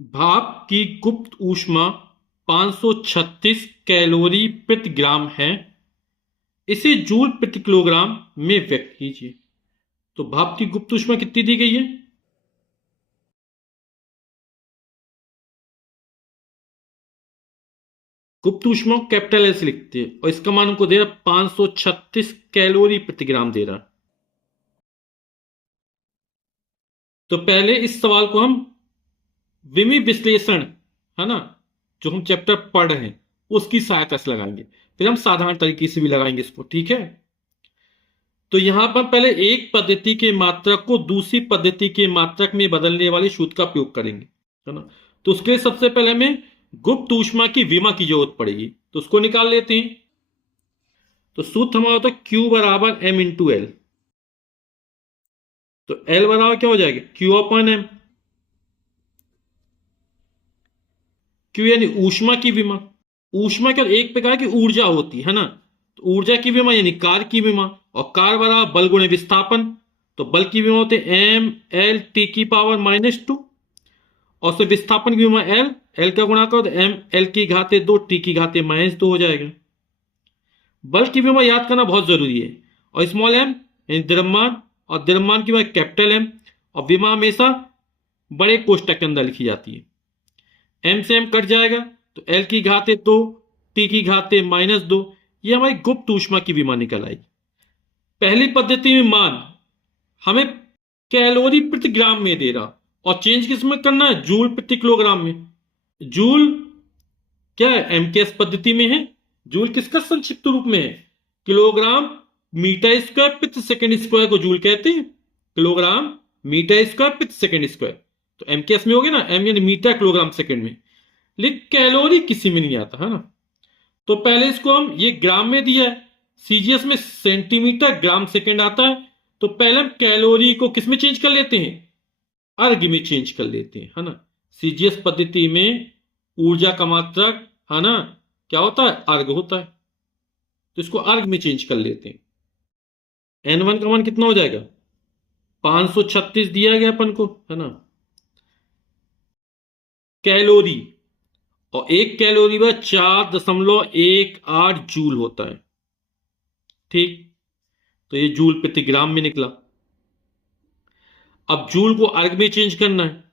भाप की गुप्त ऊष्मा 536 कैलोरी प्रति ग्राम है। इसे जूल प्रति किलोग्राम में व्यक्त कीजिए। तो भाप की गुप्त ऊष्मा कितनी दी गई है? गुप्त ऊष्मा को कैपिटल एल से लिखते हैं और इसका मान हमको दे रहा 536 कैलोरी प्रति ग्राम दे रहा। तो पहले इस सवाल को हम विमी विश्लेषण, है ना, जो हम चैप्टर पढ़ रहे हैं उसकी सहायता से लगाएंगे, फिर हम साधारण तरीके से भी लगाएंगे इसको। ठीक है। तो यहां पर पहले एक पद्धति के मात्रक को दूसरी पद्धति के मात्रक में बदलने वाले सूत्र का प्रयोग करेंगे, है ना। तो उसके लिए सबसे पहले हमें गुप्त ऊष्मा की विमा की जरूरत पड़ेगी, तो उसको निकाल लेते हैं। तो सूत्र हमारा होता है Q बराबर M इंटू एल। तो L बराबर क्या हो जाएगा? Q upon M। Q यानी ऊष्मा की विमा। ऊष्मा क्या एक प्रकार की ऊर्जा होती है ना, तो ऊर्जा की विमा यानी कार्य की विमा, और कार्य बराबर बल गुणे विस्थापन। तो बल की विमा होते एम एल टी की पावर -2, और फिर विस्थापन की विमा एल, एल का गुणा करो तो एम एल की घाते 2 टी की घाते -2 हो जाएगा। बल की विमा याद करना बहुत जरूरी है। और स्मॉल एम यानी द्रव्यमान, और द्रव्यमान की विमा कैपिटल एम, और विमा हमेशा बड़े कोष्टक के अंदर लिखी जाती है। एम से एम कट जाएगा तो एल की घाते 2 टी की घाते -2, ये हमारी गुप्त ऊष्मा की विमा निकल आई। पहली पद्धति में मान हमें कैलोरी प्रति ग्राम में दे रहा, और चेंज किस में करना है? जूल प्रति किलोग्राम में। जूल क्या है? एमकेएस पद्धति में है। जूल किसका संक्षिप्त रूप में है? किलोग्राम मीटर स्क्वायर प्रति सेकंड स्क्वायर को जूल कहते हैं। किलोग्राम मीटर स्क्वायर प्रति सेकंड स्क्वायर, तो एमकेएस में हो गया ना, एम यानी मीटर किलोग्राम सेकंड में। लेकिन कैलोरी किसी में नहीं आता, है ना। तो पहले इसको हम, ये ग्राम में दिया है, सीजीएस में सेंटीमीटर ग्राम सेकंड आता है, तो पहले हम कैलोरी को किस में चेंज कर लेते हैं? अर्घ में चेंज कर लेते हैं, है ना। सीजीएस पद्धति में ऊर्जा का मात्रक, है ना, क्या होता है? अर्घ होता है। तो इसको अर्घ में चेंज कर लेते हैं। N1 का मान कितना हो जाएगा? 536 दिया गया अपन को, है ना, कैलोरी, और एक कैलोरी में 4.18 जूल होता है। ठीक, तो ये जूल प्रति ग्राम में निकला। अब जूल को अर्ग में चेंज करना है,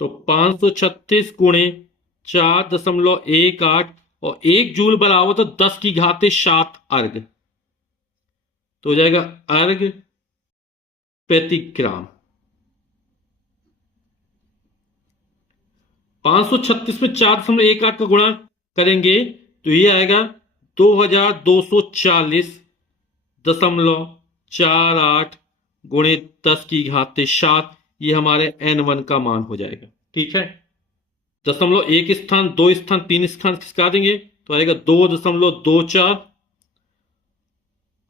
तो 536 गुणे 4.18, और 1 जूल बराबर तो 10 की घाते 7 अर्ग, तो हो जाएगा अर्ग प्रति ग्राम। 536 में 4.18 का गुणा करेंगे तो ये आएगा 2240.48 गुणे 10 की घाते 7, ये हमारे N1 का मान हो जाएगा। ठीक है। 0.1 स्थान, 2 स्थान, 3 स्थान खिसका देंगे तो आएगा 2.24,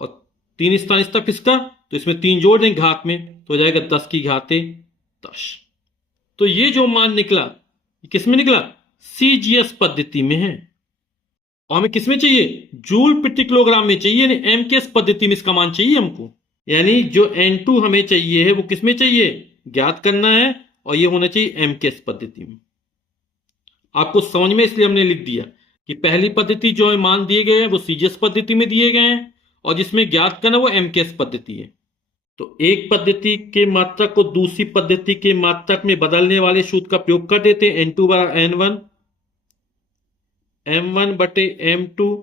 और 3 स्थान इस तक खिसका तो इसमें 3 जोड़ देंगे घात में, तो हो जाएगा 10 की घाते 10। तो ये जो मान निकला, किस में निकला? सीजीएस पद्धति में है। और हमें किस में चाहिए? जूल प्रति किलोग्राम में चाहिए, यानी एमकेएस पद्धति में इसका मान चाहिए हमको। यानी जो N2 हमें चाहिए है वो किस में चाहिए? ज्ञात करना है, और ये होना चाहिए एमकेएस पद्धति में। आपको समझ में इसलिए हमने लिख दिया कि पहली पद्धति जो मान दिए गए हैं वो सीजीएस पद्धति में दिए गए हैं, और जिसमें ज्ञात करना वो एमकेएस पद्धति है। तो एक पद्धति के मात्रक को दूसरी पद्धति के मात्रक में बदलने वाले सूत्र का प्रयोग कर देते हैं। N2 बराबर N1, M1 बटे M2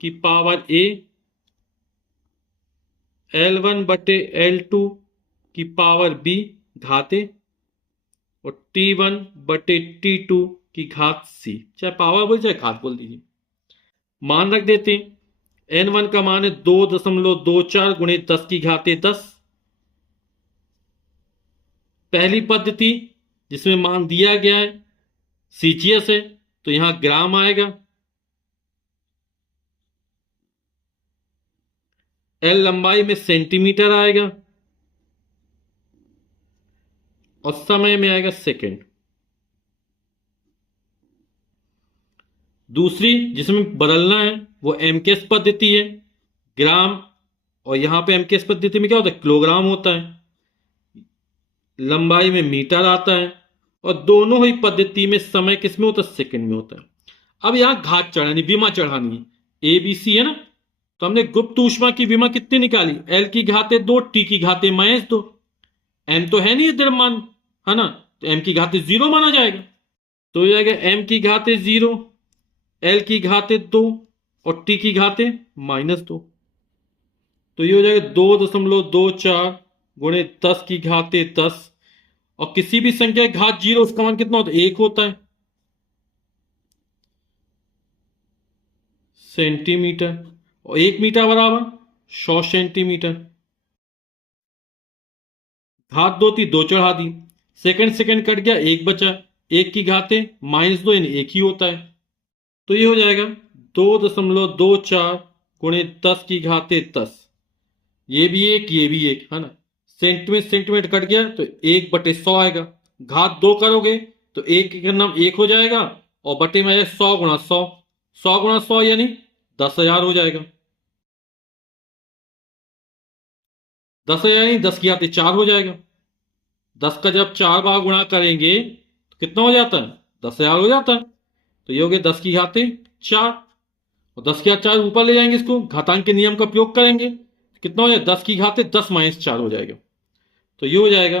की पावर A, L1 बटे L2 की पावर B घाते, और T1 बटे T2 की घात C, चाहे पावर बोल चाहे घात बोल दीजिए। मान रख देते हैं। N1 का मान है 2.24 गुणे 10 की घाते 10। पहली पद्धति जिसमें मान दिया गया है सीजीएस है, तो यहां ग्राम आएगा। एल लंबाई में सेंटीमीटर आएगा, और समय में आएगा सेकंड। दूसरी जिसमें बदलना है वो एमकेएस पद्धति है, ग्राम, और यहां पे एमकेएस पद्धति में क्या होता है? किलोग्राम होता है। लंबाई में मीटर आता है, और दोनों ही पद्धति में समय किस में होता है, सेकंड में होता है। अब यहां घात चढ़ानी, विमा चढ़ानी है, ए बी सी है ना, तो हमने गुप्त ऊष्मा की विमा कितनी निकाली, एल की घाते 2, टी की घाते -2, एम तो है नहीं द्रव्यमान, है ना, तो एम की घाते 0 माना जाएगा। तो हो जाएगा एम की घाते 0, एल की घाते 2 और टी की घाते -2। तो ये हो जाएगा 2.24 गुणे 10 की घाते 10, और किसी भी संख्या की घात 0 उसका मान कितना होता है, 1 होता है, सेंटीमीटर। और 1 मीटर बराबर 100 सेंटीमीटर। घात 2 थी, 2 चढ़ा दी, सेकंड सेकंड कट गया, 1 बचा, 1 की घाते -2 यानी 1 ही होता है। तो ये हो जाएगा 2.24 गुणे 10 की घाते 10, ये भी 1 ये भी 1, है ना, सेंटीमीटर सेंटीमीटर कट गया तो 1/100 आएगा। घात 2 करोगे तो 1 का नाम 1 हो जाएगा, और बटे में 100 गुणा 100, 100 गुणा 100 यानी 10,000 हो जाएगा। 10,000 यानी 10 की घाते 4 हो जाएगा। 10 का जब 4 बार गुणा करेंगे तो कितना हो जाता है, 10,000 हो जाता है। तो ये हो गया 10 की घाते 4, और 10 की घात 4 ऊपर ले जाएंगे, इसको घातांक के नियम का प्रयोग करेंगे, कितना हो जाएगा, 10 की घाते 10 - 4 हो जाएगा। तो ये हो जाएगा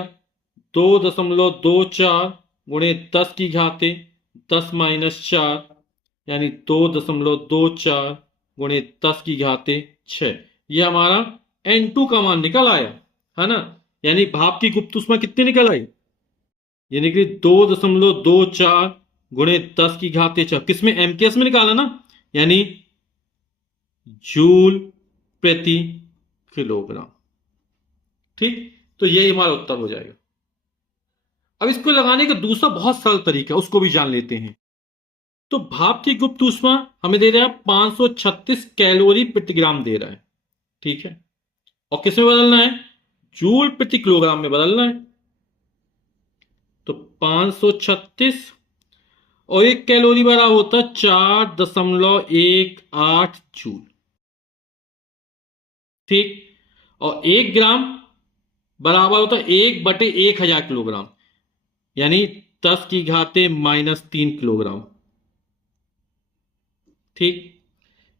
2.24 गुणे 10 की घाते 10 - 4 यानी 2.24 गुणे 10 की घाते 6। ये हमारा N2 का मान निकल आया, है ना, यानी भाप की गुप्त ऊष्मा कितनी निकल आई, ये निकली 2.24 गुणे 10 की घाते 6, किसमें, एमकेएस में निकाला ना, यानी जूल प्रति किलोग्राम। ठीक, तो यही हमारा उत्तर हो जाएगा। अब इसको लगाने का दूसरा बहुत सरल तरीका है, उसको भी जान लेते हैं। तो भाप की गुप्त ऊष्मा हमें दे रहा है 536 कैलोरी प्रति ग्राम दे रहा है, ठीक है, और किस में बदलना है, जूल प्रति किलोग्राम में बदलना है। तो 536 और 1 कैलोरी बराबर होता है 4.18 जूल, ठीक, और 1 ग्राम बराबर होता है 1/1000 किलोग्राम, यानी 10 की घाते -3 किलोग्राम, ठीक।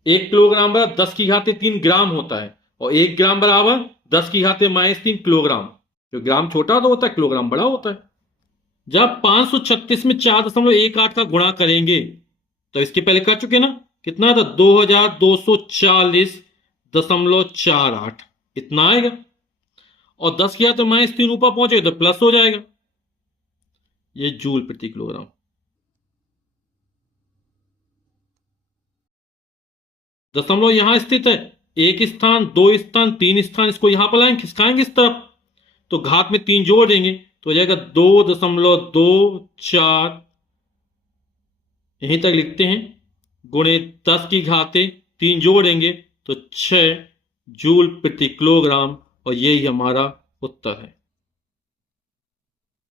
1 किलोग्राम बराबर 10 की घाते 3 ग्राम होता है, और 1 ग्राम बराबर 10 की घाते -3 किलोग्राम, जो ग्राम छोटा तो होता है, किलोग्राम बड़ा होता है। जब 536 में 4.18 का गुणा करेंगे, तो इसके पहले कर चुके ना, कितना था, 2240.48, इतना आएगा, और 10 किया तो -3 ऊपर पहुंचे तो प्लस हो जाएगा, ये जूल प्रति किलोग्राम। दशमलव यहां स्थित है, एक स्थान, 2 स्थान, 3 स्थान, इसको यहां पर लाएंगे, खिसकाएंगे इस तरफ, तो घात में 3 जोड़ देंगे तो हो जाएगा 2.24, यहीं तक लिखते हैं, गुणे 10 की घाते 3 जोड़ेंगे तो 6 जूल प्रति किलोग्राम, और यही हमारा उत्तर है।